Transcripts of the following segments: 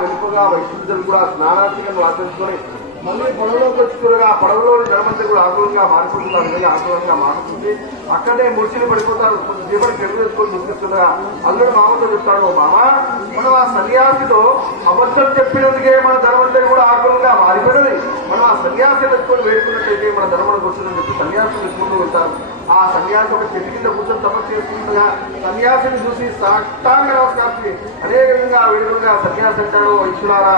వెలుపుగా వైష్ణులు కూడా స్నానాధికంగా ఆచరించుకొని మళ్ళీ పడవలోకి వచ్చుకుగా పడవలో జనమంతా కూడా ఆకులంగా మారిపోతున్నారు. విధంగా ఆకులంగా మారుతుంది. అక్కడే ముడిచిని పడిపోతారు. కొంచెంసేపటి చెడు వేసుకొని ముగిస్తుండగా అల్లుడు మామతో చెప్తాడు, మామ మనం ఆ సన్యాసితో అబద్ధం చెప్పినందుకే మన ధర్మంతా కూడా ఆకులంగా మారిపోయినది. మనం ఆ సన్యాసిని తెచ్చుకొని వేడుకున్నట్టయితే మన ధర్మం వస్తుందని చెప్పి సన్యాసిని తెచ్చుకుంటూ వెళ్తారు. ఆ సన్యాసి ఒక చెట్టు కింద కూర్చొని తపస్సు చేసుకుంటుగా సన్యాసిని చూసి సాష్టాంగ నమస్కారం అనేక విధంగా వేడుకలుగా సన్యాసి అంటాడు, వైశ్యులారా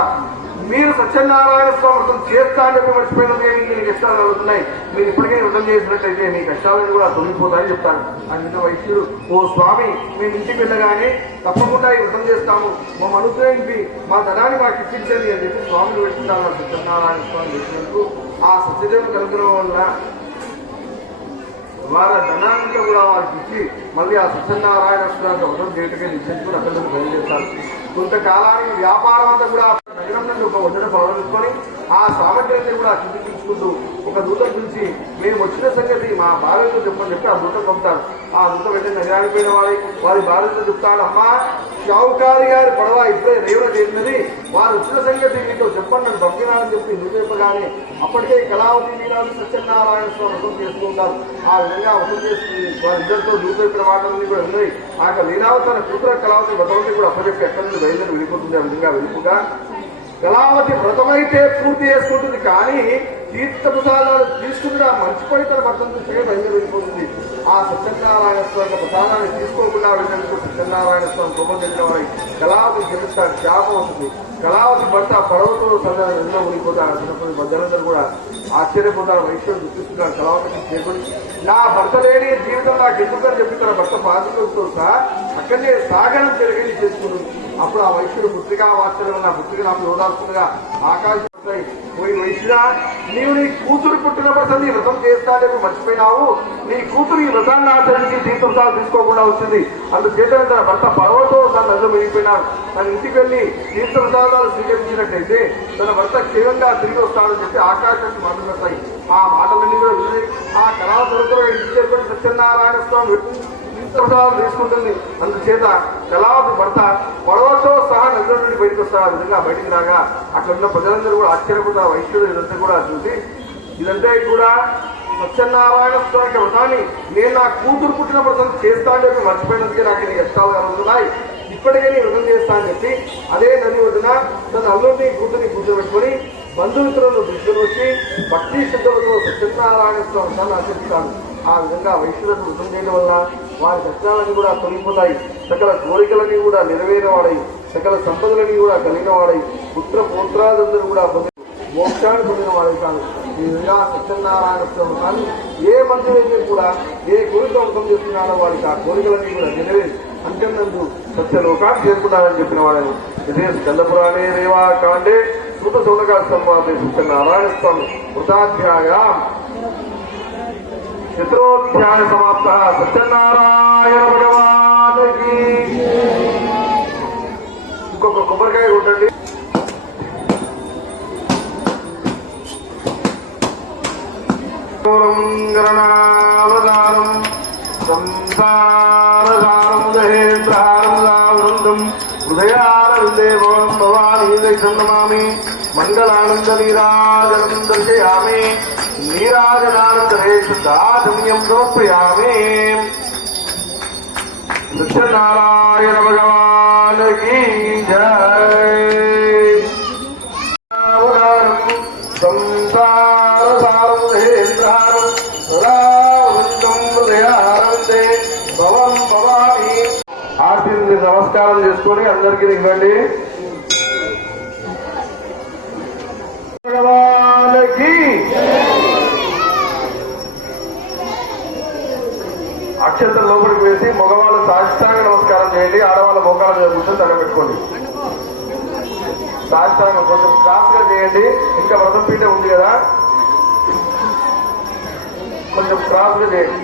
మీరు సత్యనారాయణ స్వామి వ్రతం చేస్తా అని చెప్పి మర్చిపోయినది మీకు కష్టాలు కలుగుతున్నాయి. మీరు ఇప్పటికే వ్రతం చేసినట్లయితే మీ కష్టాలను కూడా తొలగిపోతాయని చెప్తాను. అని వైశ్యుడు, ఓ స్వామి మేము ఇంటికి వెళ్ళగానే తప్పకుండా ఈ వ్రతం చేస్తాము, మమ్మల్ని అనుగ్రహించి మా ధనాన్ని మాకు ఇప్పించండి అని చెప్పి స్వామిని పెట్టుకుంటాను. సత్యనారాయణ స్వామి చేసినందుకు ఆ సత్యదేవుని కలుగుకోవడం వల్ల వాళ్ళ ధనాన్ని కూడా వారికి ఇచ్చి మళ్ళీ ఆ సత్యనారాయణ స్వామి వ్రతం చేయటమే నిశ్చయించుకుని అక్కడి నుంచి బయలుదేరుతారు. కొంతకాలానికి వ్యాపారం అంతా కూడా నగరం నుండి ఒక వందన పవనించుకొని ఆ సామగ్రిని కూడా చూపించుకుంటూ ఒక దూతను పిలిచి మేము వచ్చిన సంగతి మా భార్యతో చెప్పని చెప్పి ఆ దూత పంపుతాడు. ఆ దూత వెంటనే నగరానికి పోయిన వారి భార్యతో చెప్తాడు, అమ్మా షావుకారి గారి పడవ ఇప్పుడే రేవున చేరినది, వారు వచ్చిన సంగతి మీతో చెప్పండి నన్ను పంపినారని చెప్పి నువ్వు చెప్పగానే అప్పటికే కళావతి నీరాజు సత్యనారాయణ స్వామి వ్రతం చేస్తూ ఉంటారు. ఆ విధంగా వ్రతం చేస్తుంది. వారిద్దరితో దూత చెప్పిన మాటలన్నీ కూడా ఉన్నాయి. ఆ లీలావతి తన కూతుర కళావతి వ్రతవతి కూడా అప్పచెప్పి ఎక్కడి నుంచి బయలుదేరి వెళ్ళిపోతుంది. ఆ విధంగా వెళ్ళిపోగా కళావతి వ్రతమైతే పూర్తి చేసుకుంటుంది, కానీ తీర్థప్రసాదాలు తీసుకుంటూ మంచిపడి తన భర్తను చూసే బయలుదేరి వెళ్ళిపోతుంది. ఆ సత్యనారాయణ స్వామి ప్రసాదాన్ని తీసుకోకుండా వెళ్ళినందుకు సత్యనారాయణ స్వామి కోపం చెందిన వారి కళావతి గెలుస్తారు, శాపం అవుతుంది. కళావతి భర్త పడవతో సదన ఎన్నో మునిగిపోతారు. చిన్నప్పుడు మధ్యలందరూ కూడా ఆశ్చర్యపోతారు. వైశ్యం గుర్తిస్తున్నారు. కళావతిని చేకూడి నా భర్త లేని జీవితం నాకు ఎందుకని చెప్పి తన భర్త బాధితులతో సహా అక్కడనే సాగరం తిరిగి చేసుకుంటుంది. అప్పుడు ఆ వైశ్యుడు పుత్రికా వాత్సల్యం నా పుత్రిక నాకు ఓదార్చుగా ఆకాశం పోయి వైశ్యుడా, నీవు నీ కూతురు పుట్టినప్పుడు నీ వ్రతం చేస్తానని మర్చిపోయినావు. నీ కూతురు ఈ వ్రతాన్ని ఆచరించి తీర్థప్రసాదాలు తీసుకోకుండా వచ్చింది. అందుచేత తన భర్త పడవతో తన నన్ను మిగిలిపోయినాడు. తన ఇంటికి వెళ్లి తీర్థప్రసాదాలు స్వీకరించినట్టయితే తన భర్త క్షేమంగా తిరిగి వస్తాడని చెప్పి ఆకాశానికి మాటలు వస్తాయి. ఆ మాటలన్నీ కూడా విని ఆ కళావతితో ఇంటికి చేరుకొని సత్యనారాయణ స్వామి తీర్థప్రసాదాలు తీసుకుంటుంది. అందుచేత కళావతి భర్త పడవతో సహా నగరం నుండి బయటకు వస్తారు. ఆ విధంగా బయటికి రాగా అక్కడ ఉన్న ప్రజలందరూ కూడా ఆశ్చర్యపోతారు. వైశ్యుడు ఇదంతా కూడా చూసి ఇదంతా కూడా సత్యనారాయణ స్వామి వ్రతాన్ని నేను నా కూతురు పుట్టిన వ్రతం చేస్తానని చెప్పి మర్చిపోయినందుకే నాకు ఇది కష్టాలు కలుగుతున్నాయి. ఇప్పటికే నీ వ్రతం చేస్తా అని చెప్పి అదే నది వదిన తన అల్లుడిని కూతురిని కూర్చోబెట్టుకొని బంధుమిత్రులను దృష్టిలో వచ్చి భక్తి శ్రద్ధలతో సత్యనారాయణ స్వామి వ్రతాన్ని ఆచరిస్తాను. ఆ విధంగా వైశ్యులకు వృతం చేయడం వల్ల వారి కష్టాలన్నీ కూడా తొలగిపోతాయి. సకల కోరికలన్నీ కూడా నెరవేరవాడై సకల సంపదలన్నీ కూడా కలిగిన వాడై పుత్ర పౌత్రాదందరూ కూడా మోక్షాన్ని పొందిన వాడైతాను. ఈ విధంగా సత్యనారాయణ స్వామి కానీ ఏ మంత్రులైతే కూడా ఏ కోరిక వ్రతం చేస్తున్నాడో వారికి ఆ కోరికలన్నీ కూడా నెరవేరి అంత్యందు సత్యలోకాన్ని చేరుకున్నారని చెప్పిన వాడని ఇదే స్కందపురాణే రేవా కాండే సూత సౌనకా సంవాదే సత్యనారాయణ స్వామి వృతాధ్యాయ చతురోధ్యాయ సమాప్త. సత్యనారాయణ భగవానికి ఇంకొక కొబ్బరికాయ కొట్టండి. గణావతారం సంసారసారం దహేంద్రహారం హృదయానందే భవానీ నమామి. మంగళానంద నీరాజనం దర్శయామి. నీరాజనానందరే శుద్ధాచమ్యం సమర్పయామి. సత్యనారాయణ భగవానికి జై. సంసారసారం దహేంద్రహారం హృదయానందే భవం భవానీ. ఆశీర్వాద మీరు నమస్కారం చేసుకొని అందరికీ ఇవ్వండి. భగవానికి అక్షంతలు లోపలికి వేసి మగవాళ్ళు సాష్టాంగ నమస్కారం చేయండి. ఆడవాళ్ళ మోకాళ్ళ మీద కూర్చొని దండం పెట్టుకోండి. సాష్టాంగం కొంచెం క్రాస్ గా చేయండి. ఇంకా వ్రతం పీఠ ఉంది కదా, కొంచెం క్రాస్ గా చేయండి.